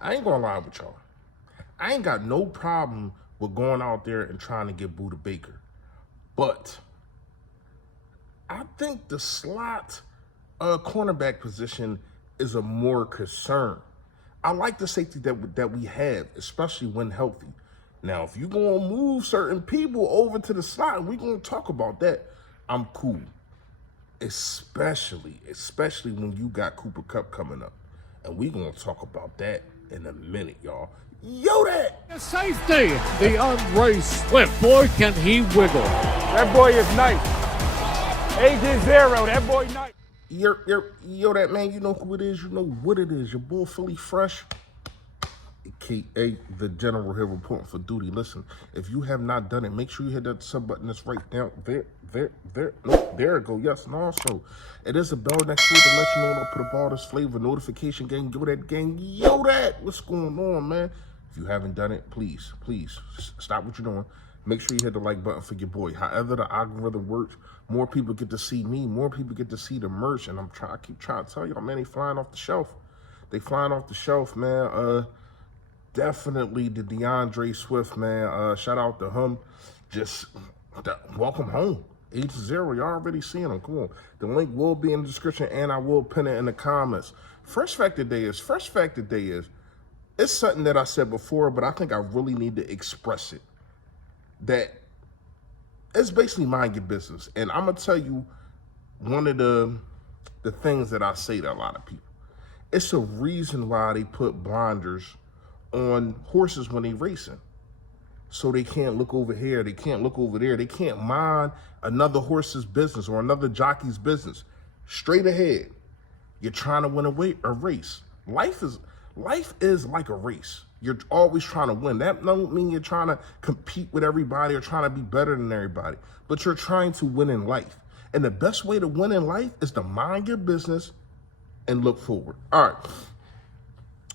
I ain't gonna lie with y'all. I ain't got no problem with going out there and trying to get Budda Baker. But I think the slot cornerback position is a more concern. I like the safety that we have, especially when healthy. Now, if you're going to move certain people over to the slot, we're going to talk about that, I'm cool. Especially when you got Kupp coming up. And we're going to talk about that in a minute, y'all. Yo, that! Safety, the unraced Swift. Boy, can he wiggle. That boy is nice. Agent Zero, that boy nice. Yo, that man, you know who it is, you know what it is. Your boy Philly Fresh, aka the General here reporting for duty. Listen, if you have not done it, make sure you hit that sub button that's right down there. No, there it go. Yes, and also, it is a bell next to it to let you know when I put up all this flavor notification gang. Yo, that gang. Yo, that. What's going on, man? If you haven't done it, please stop what you're doing. Make sure you hit the like button for your boy. However the algorithm works, more people get to see me, more people get to see the merch, and I keep trying to tell y'all, man, they flying off the shelf. They flying off the shelf, man. Definitely the DeAndre Swift, man. Shout out to him. Just welcome home. Agent Zero, y'all already seen him. Come on. The link will be in the description, and I will pin it in the comments. Fresh fact today is, it's something that I said before, but I think I really need to express it. That it's basically mind your business. And I'm going to tell you one of the things that I say to a lot of people. It's a reason why they put blinders on horses when they racing. So they can't look over here, they can't look over there, they can't mind another horse's business or another jockey's business. Straight ahead, you're trying to win a race. Life is like a race. You're always trying to win. That don't mean you're trying to compete with everybody or trying to be better than everybody, but you're trying to win in life. And the best way to win in life is to mind your business and look forward. All right,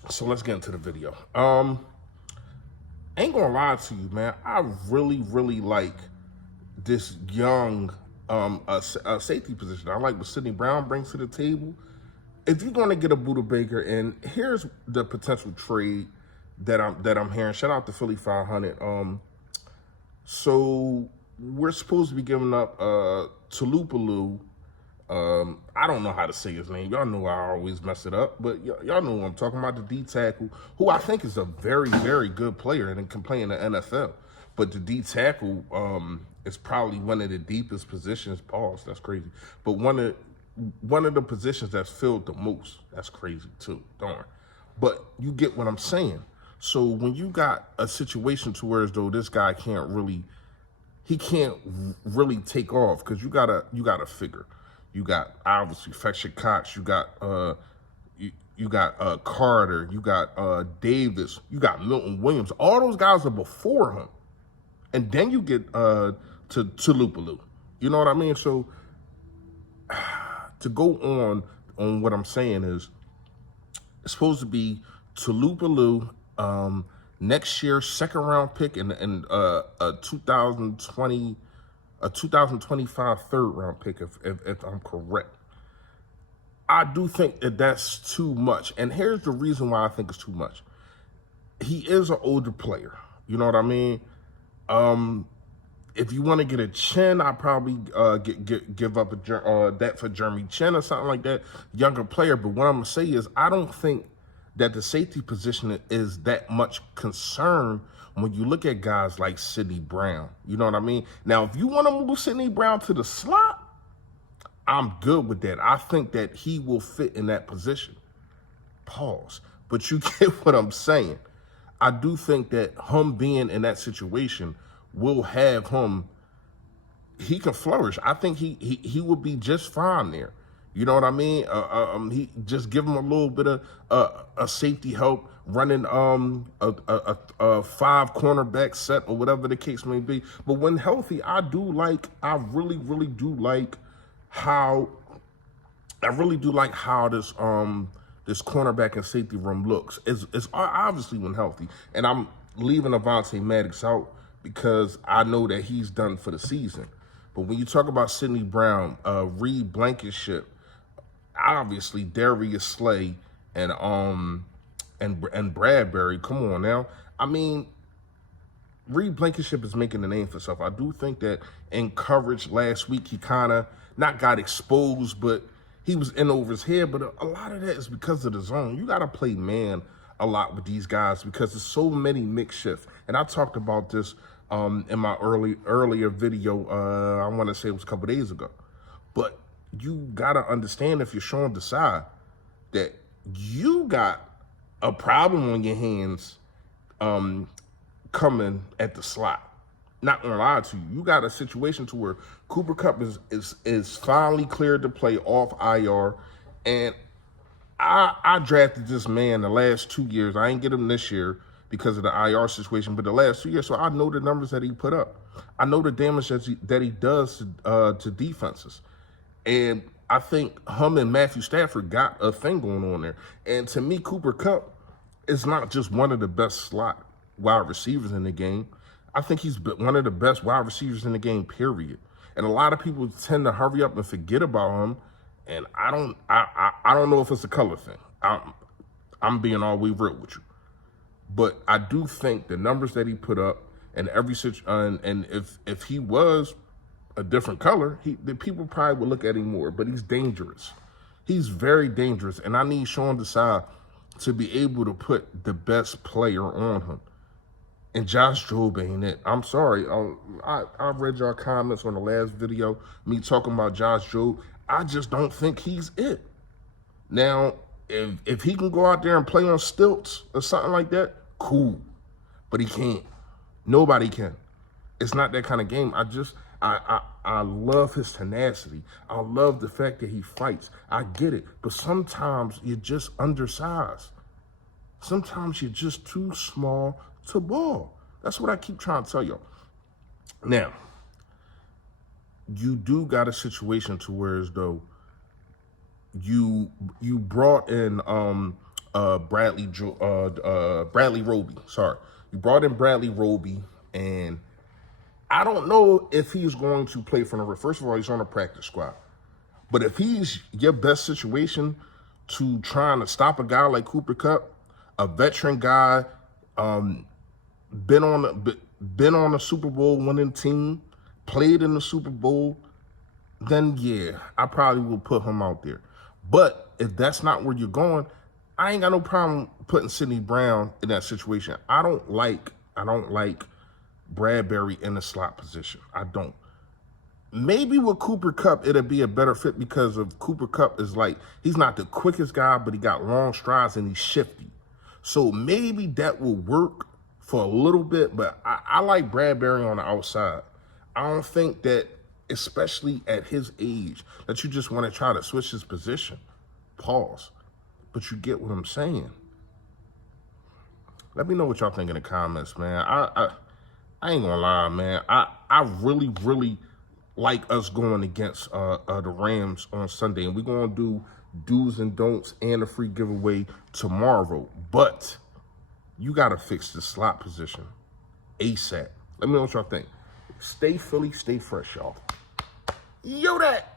so let's get into the video. Ain't gonna lie to you, man. I really like this young safety position. I like what Sidney Brown brings to the table. If you're gonna get a Budda Baker, and here's the potential trade that I'm hearing. Shout out to Philly 500. So we're supposed to be giving up Tulupalu. I don't know how to say his name. Y'all know I always mess it up, but y'all know what I'm talking about. The D tackle, who I think is a very good player and can play in the NFL. But the D tackle is probably one of the deepest positions. Pause. That's crazy. But one of the positions that's filled the most. That's crazy too. Darn. But you get what I'm saying. So when you got a situation to where as though this guy can't really take off, because you gotta figure. You got obviously Fletcher Cox, you got Carter, you got Davis, you got Milton Williams. All those guys are before him. And then you get to Tulupalu. You know what I mean? So to go on what I'm saying is, it's supposed to be Tulupalu, next year, second round pick, and a 2025 third round pick, if I'm correct. I do think that that's too much. And here's the reason why I think it's too much. He is an older player. You know what I mean? If you want to get a Chin, I'd probably give up that for Jeremy Chin or something like that, younger player. But what I'm going to say is, I don't think that the safety position is that much concern when you look at guys like Sidney Brown. You know what I mean? Now, if you want to move Sidney Brown to the slot, I'm good with that. I think that he will fit in that position. Pause. But you get what I'm saying. I do think that him being in that situation will have him, he can flourish. I think he would be just fine there. You know what I mean? He just give him a little bit of a safety help, running a 5 cornerback set or whatever the case may be. But when healthy, I really do like how this cornerback and safety room looks. It's obviously when healthy, and I'm leaving Avonte Maddox out because I know that he's done for the season. But when you talk about Sidney Brown, Reed Blankenship, obviously Darius Slay, and and Bradbury. Come on now. I mean, Reed Blankenship is making a name for himself. I do think that in coverage last week, he kind of not got exposed, but he was in over his head. But a lot of that is because of the zone. You got to play man a lot with these guys because there's so many mix shifts. And I talked about this in my earlier video. I want to say it was a couple days ago. But you got to understand, if you're Sean Desai, that you got a problem on your hands coming at the slot. Not gonna lie to you, you got a situation to where Cooper Kupp is finally cleared to play off IR, and I drafted this man the last 2 years. I ain't get him this year because of the IR situation, but the last 2 years, so I know the numbers that he put up. I know the damage that he does to defenses, and I think him and Matthew Stafford got a thing going on there. And to me, Cooper Kupp is not just one of the best slot wide receivers in the game. I think he's one of the best wide receivers in the game, period. And a lot of people tend to hurry up and forget about him. And I don't know if it's a color thing. I'm being all the way real with you. But I do think the numbers that he put up and and if he was a different color, the people probably would look at him more. But he's dangerous. He's very dangerous. And I need Sean Desai to be able to put the best player on him. And Josh Jobe ain't it. I'm sorry. I read your comments on the last video, me talking about Josh Jobe. I just don't think he's it. Now, if he can go out there and play on stilts or something like that, cool. But he can't. Nobody can. It's not that kind of game. I love his tenacity. I love the fact that he fights. I get it. But sometimes you're just undersized. Sometimes you're just too small to ball. That's what I keep trying to tell y'all. Now, you do got a situation to where as though you brought in Bradley Roby. Sorry. You brought in Bradley Roby, and I don't know if he's going to play for the. First of all, he's on a practice squad. But if he's your best situation to trying to stop a guy like Cooper Kupp, a veteran guy, been on a Super Bowl winning team, played in the Super Bowl, then yeah, I probably will put him out there. But if that's not where you're going, I ain't got no problem putting Sidney Brown in that situation. I don't like Bradbury in the slot position. I don't. Maybe with Cooper Kupp, it'll be a better fit because of Cooper Kupp is like, he's not the quickest guy, but he got long strides and he's shifty. So maybe that will work for a little bit, but I like Bradbury on the outside. I don't think that, especially at his age, that you just want to try to switch his position. Pause. But you get what I'm saying. Let me know what y'all think in the comments, man. I ain't gonna lie, man. I really, really like us going against the Rams on Sunday. And we're going to do do's and don'ts and a free giveaway tomorrow. But you got to fix the slot position ASAP. Let me know what y'all think. Stay Philly, stay fresh, y'all. Yo, that.